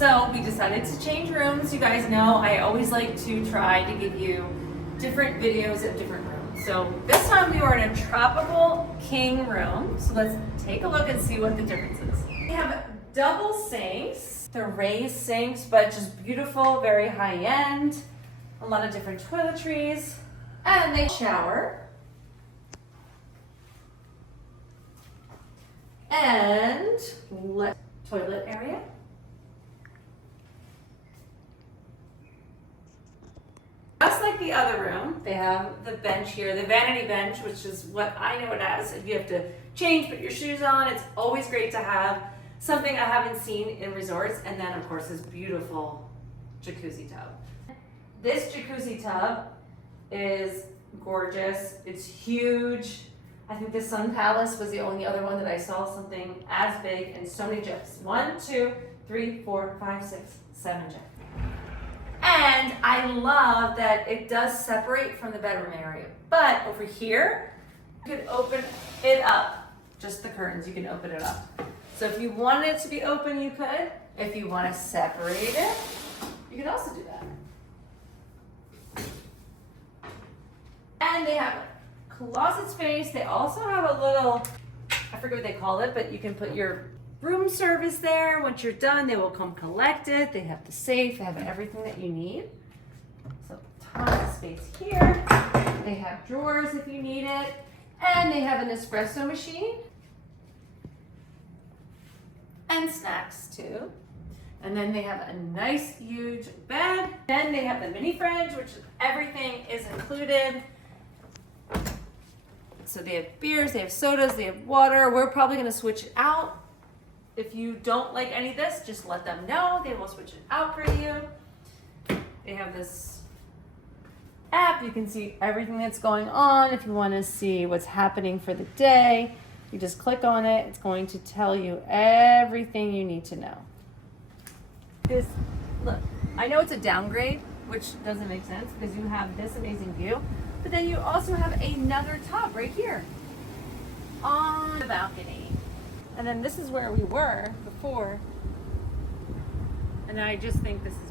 So we decided to change rooms. You guys know I always like to try to give you different videos of different rooms. So this time we are in a tropical king room. So let's take a look and see what the difference is. We have double sinks. They're raised sinks, but just beautiful, very high end. A lot of different toiletries. And they shower. And toilet area. Just like the other room, they have the bench here, the vanity bench, which is what I know it as. If you have to change, put your shoes on, it's always great to have something I haven't seen in resorts. And then of course this beautiful jacuzzi tub. This jacuzzi tub is gorgeous. It's huge. I think the Sun Palace was the only other one that I saw something as big and so many jets. 1, 2, 3, 4, 5, 6, 7 jets. And I love that it does separate from the bedroom area. But over here, you could open it up. Just the curtains, you can open it up. So if you want it to be open, you could. If you want to separate it, you can also do that. And they have closet space. They also have a little, I forget what they call it, but you can put your room service there. Once you're done, they will come collect it. They have the safe, they have everything that you need. So tons of space here. They have drawers if you need it. And they have an espresso machine. And snacks too. And then they have a nice huge bed. Then they have the mini fridge, which everything is included. So they have beers, they have sodas, they have water. We're probably gonna switch it out. If you don't like any of this, just let them know. They will switch it out for you. They have this app. You can see everything that's going on. If you wanna see what's happening for the day, you just click on it. It's going to tell you everything you need to know. This, look, I know it's a downgrade, which doesn't make sense because you have this amazing view. But then you also have another tub right here on the balcony. And then this is where we were before. And I just think this is